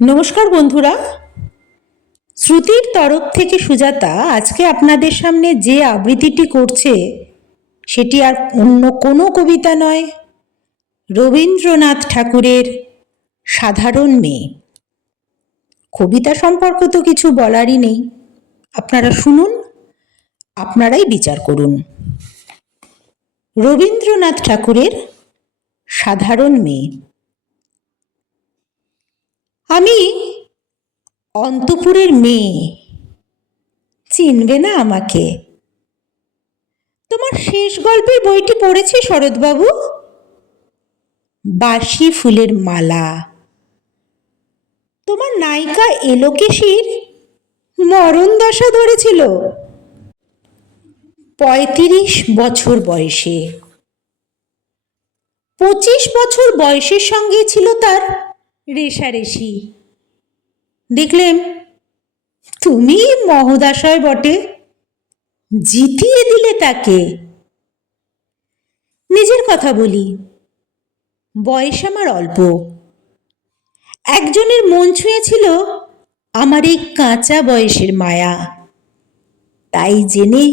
নমস্কার বন্ধুরা, শ্রুতির তরফ থেকে সুজাতা আজকে আপনাদের সামনে যে আবৃত্তিটি করছে সেটি আর অন্য কোনো কবিতা নয়, রবীন্দ্রনাথ ঠাকুরের সাধারণ মেয়ে। কবিতা সম্পর্কে তো কিছু বলারই নেই, আপনারা শুনুন, আপনারাই বিচার করুন। রবীন্দ্রনাথ ঠাকুরের সাধারণ মেয়ে। আমি অন্তপুরের মেয়ে, চিনবে না আমাকে? তোমার শেষ গল্পের বইটি পড়েছি শরৎবাবু? বাসি ফুলের মালা। তোমার নায়িকা এলোকেশীর মরণ দশা ধরেছিল ৩৫ বছর বয়সে। ২৫ বছর বয়সের সঙ্গে ছিল তার রেশারেশি। দেখলেম তুমি মহোদশয় বটে, জিতিয়ে দিলে তাকে। নিজের কথা বলি, বয়স আমার অল্প। একজনের মন ছুঁয়েছিল আমার এই কাঁচা বয়সের মায়া, তাই জেনে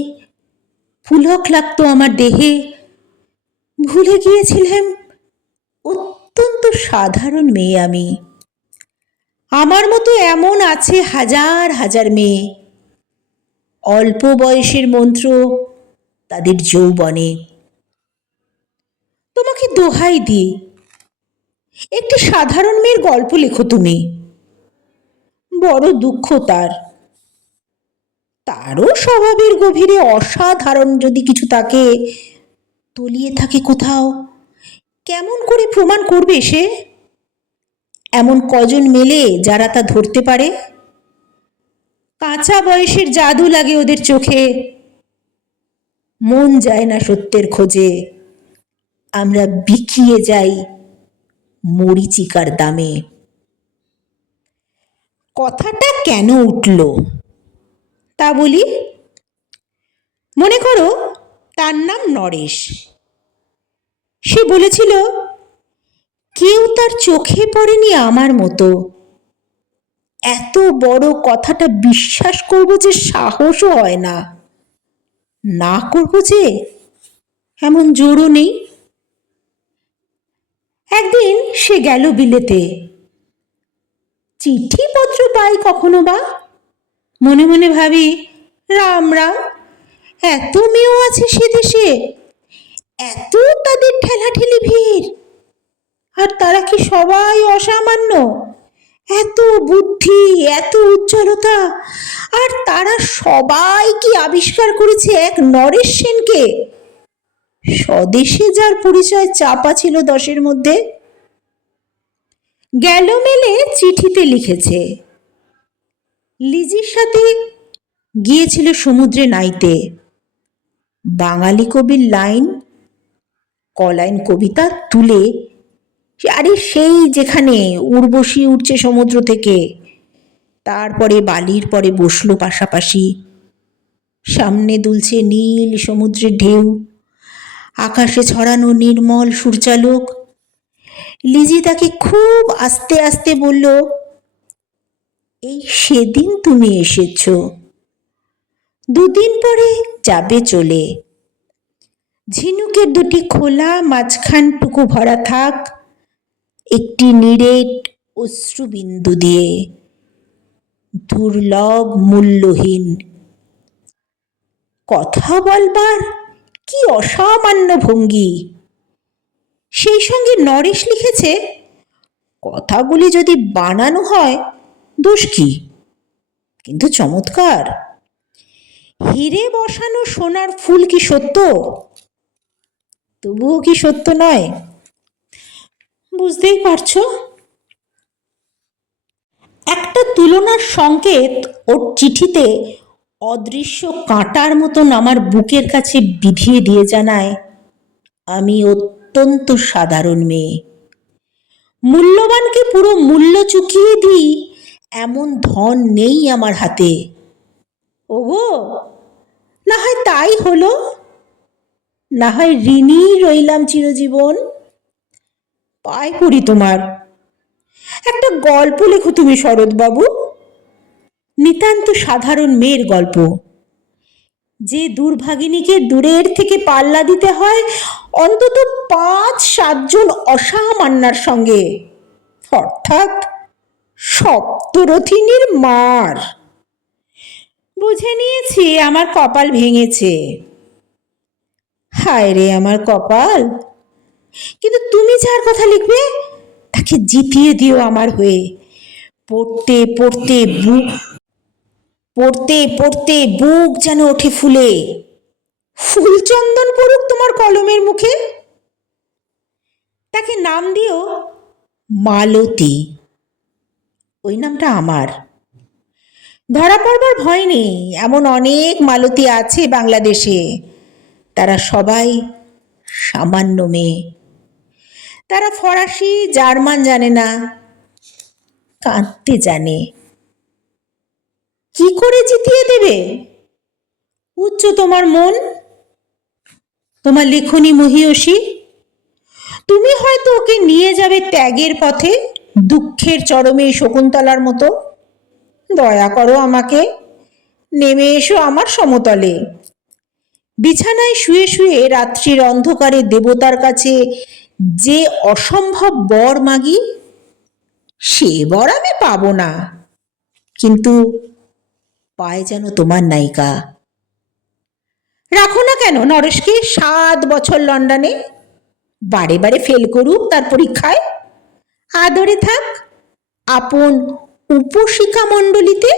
পুলক লাগতো আমার দেহে। ভুলে গিয়েছিলাম অত্যন্ত সাধারণ মেয়ে আমি। আমার মতো এমন আছে হাজার হাজার মেয়ে, অল্প বয়সের মন্ত্র তাদের যৌবনে। তোমাকে দোহাই দিই, একটি সাধারণ মেয়ের গল্প লেখো তুমি। বড় দুঃখ তারও স্বভাবের গভীরে অসাধারণ যদি কিছু থাকে, তলিয়ে থাকে কোথাও, কেমন করে প্রমাণ করবে সে? এমন কজন মেলে যারা তা ধরতে পারে? কাঁচা বয়সের জাদু লাগে ওদের চোখে, মন যায় না সত্যের খোঁজে। আমরা বিকিয়ে যাই মরীচিকার দামে। কথাটা কেন উঠল তা বলি। মনে করো তার নাম নরেশ। সে বলেছিল কেউ তার চোখে পড়েনি আমার মতো। এত বড় কথাটা বিশ্বাস করব যে সাহসও হয় না, না করব যে এমন জোরও নেই। একদিন সে গেল বিলেতে। চিঠিপত্র পাই কখনো বা, মনে মনে ভাবি রাম রাম, এত মেয়েও আছে সে দেশে, এত তাদের ঠেলাঠেলি ভিড়, আর তারা কি সবাই অসামান্য? এত বুদ্ধি, এত উজ্জ্বলতা, আর তারা সবাই কি আবিষ্কার করেছে এক নরেশ সেনকে, স্বদেশে যার পরিচয় চাপা ছিল ১০-এর মধ্যে। গেল মেলে চিঠিতে লিখেছে লিজির সাথে গিয়েছিল সমুদ্রে নাইতে। বাঙালি কবির লাইন কলাইন কবিতা তুলে, আরে সেই যেখানে উর্বশী উঠছে সমুদ্র থেকে, তারপরে বালির পরে বসলো পাশাপাশি। সামনে দুলছে নীল সমুদ্রের ঢেউ, আকাশে ছড়ানো নির্মল সূর্যালোক। লিজি তাকে খুব আস্তে আস্তে বলল, এই সেদিন তুমি এসেছ, ২ দিন পরে যাবে চলে। ঝিনুকের ২টি খোলা মাঝখানটুকু ভরা থাক একটি নিরেট অশ্রুবিন্দু দিয়ে, দুর্লভ মূল্যহীন। কথা বলবার কি অসামান্য ভঙ্গি! সেই সঙ্গে নরেশ লিখেছে, কথাগুলি যদি বানানো হয় দোষ কি, কিন্তু চমৎকার। হিরে বসানো সোনার ফুল কি সত্য? তবুও কি সত্য নয়? বুঝতেই পারছো। একটা তুলনার সংকেত ওর চিঠিতে অদৃশ্য কাঁটার মতন আমার বুকের কাছে বিধিয়ে দিয়ে জানায়, আমি অত্যন্ত সাধারণ মেয়ে। মূল্যবানকে পুরো মূল্য চুকিয়ে দিই এমন ধন নেই আমার হাতে। ওগো, না হয় তাই হলো, না হয় ঋণী রইলাম চিরজীবন। পায়ে পড়ি তোমার, একটা গল্প লেখো তুমি শরৎবাবু, নিতান্ত সাধারণ মেয়ের গল্প, যে দুর্ভাগিনীকে দূরের থেকে পাল্লা দিতে হয় অন্তত 5-7 জন অসামান্যার সঙ্গে, অর্থাৎ সপ্তরথিনীর মার। বুঝে নিয়েছি আমার কপাল ভেঙেছে। হায় রে আমার কপাল। কিন্তু তুমি যার কথা লিখবে তাকে জিতিয়ে দিও আমার হয়ে। পড়তে পড়তে বুক যেন ওঠে ফুলে। ফুলচন্দন পড়ুক তোমার কলমের মুখে। তাকে নাম দিও মালতী। ওই নামটা আমার। ধরা পড়বার ভয় নেই, এমন অনেক মালতী আছে বাংলাদেশে। তারা সবাই সামান্য মেয়ে। তারা ফরাসি জার্মান জানে না, কাঁদতে জানে। কি করে জিতিয়ে দেবে? উচ্চ তোমার মন, তোমার লেখনী মহীয়সী। তুমি হয়তো ওকে নিয়ে যাবে ত্যাগের পথে, দুঃখের চরমে শকুন্তলার মতো। দয়া করো আমাকে, নেমে এসো আমার সমতলে। বিছানায় শুয়ে শুয়ে রাত্রির অন্ধকারে দেবতার কাছে যে অসম্ভব বর মাগি, সে বর আমি পাবো না, কিন্তু পায় যেন তোমার নায়িকা। রাখো না কেন নরেশকে 7 বছর লন্ডনে, বারে বারে ফেল করুক তার পরীক্ষায়। আদরে থাক আপন উপশিখা মণ্ডলীতে।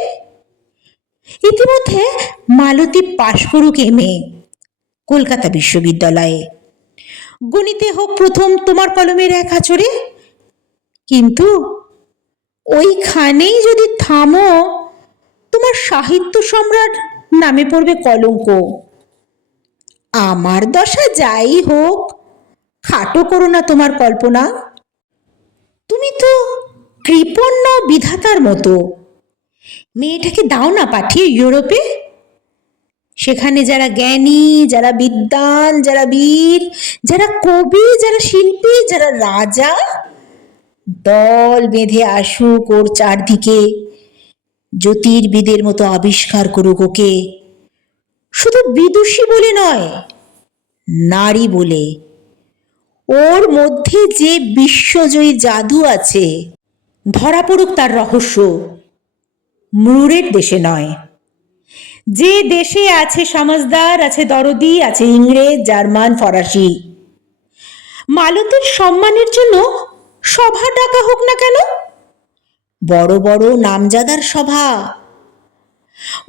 ইতিমধ্যে মালতী পাশ করুক এমএ কলকাতা বিশ্ববিদ্যালয়ে, গণিতে হোক প্রথম তোমার কলমের 1 আঁচড়ে। কিন্তু ওইখানেই যদি থামো, তোমার সাহিত্য সম্রাট নামে পড়বে কলঙ্ক। আমার দশা যাই হোক, খাটো করো না তোমার কল্পনা। তুমি তো কৃপণ নও বিধাতার মতো। মেয়েটাকে দাও না পাঠিয়ে ইউরোপে। সেখানে যারা জ্ঞানী, যারা বিদ্বান, যারা বীর, যারা কবি, যারা শিল্পী, যারা রাজা, দল বেঁধে আসুক ওর চারদিকে, জ্যোতির্বিদের মতো আবিষ্কার করুক ওকে। শুধু বিদুষী বলে নয়, নারী বলে। ওর মধ্যে যে বিশ্বজয়ী জাদু আছে, ধরা পড়ুক তার রহস্য। মূঢ়ের দেশে নয়, যে দেশে আছে সমাজদার, আছে দরদি, আছে ইংরেজ, জার্মান, ফরাসি। মালতীর সম্মানের জন্য সভা ডাকা হোক না কেন, বড় বড় নামজাদার সভা।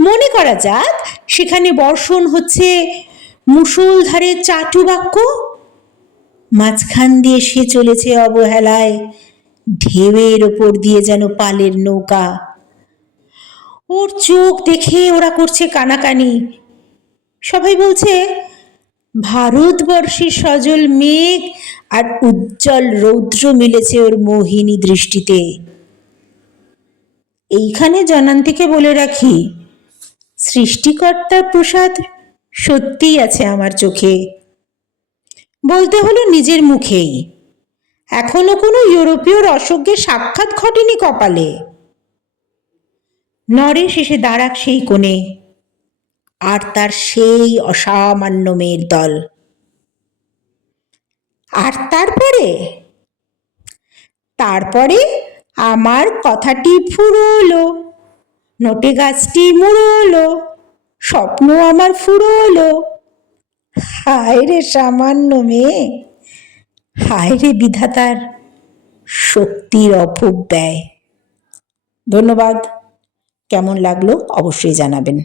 মনে করা যাক সেখানে বর্ষণ হচ্ছে মুষলধারে চাটুবাক্য, মাঝখান দিয়ে সে চলেছে অবহেলায়, ঢেউয়ের ওপর দিয়ে যেন পালের নৌকা। ওর চোখ দেখে ওরা করছে কানাকানি। সবাই বলছে ভারতবর্ষের সজল মেঘ আর উজ্জ্বল রৌদ্র মিলেছে ওর মোহিনী দৃষ্টিতে। এইখানে জনান্তিকে বলে রাখি, সৃষ্টিকর্তার প্রসাদ সত্যিই আছে আমার চোখে। বলতে হলো নিজের মুখেই। এখনো কোনো ইউরোপীয় রসজ্ঞের সাক্ষাৎ ঘটেনি কপালে। নরেশ এসে দাঁড়াক সেই কোণে, আর তার সেই অসামান্য মেয়ের দল। আর তারপরে আমার কথাটি ফুরোলো, নোটে গাছটি মুড়োলো, স্বপ্ন আমার ফুরোলো। হায় রে সামান্য মেয়ে, হায় রে বিধাতার শক্তির অপব্যয়। ধন্যবাদ। কেমন লাগলো অবশ্যই জানাবেন।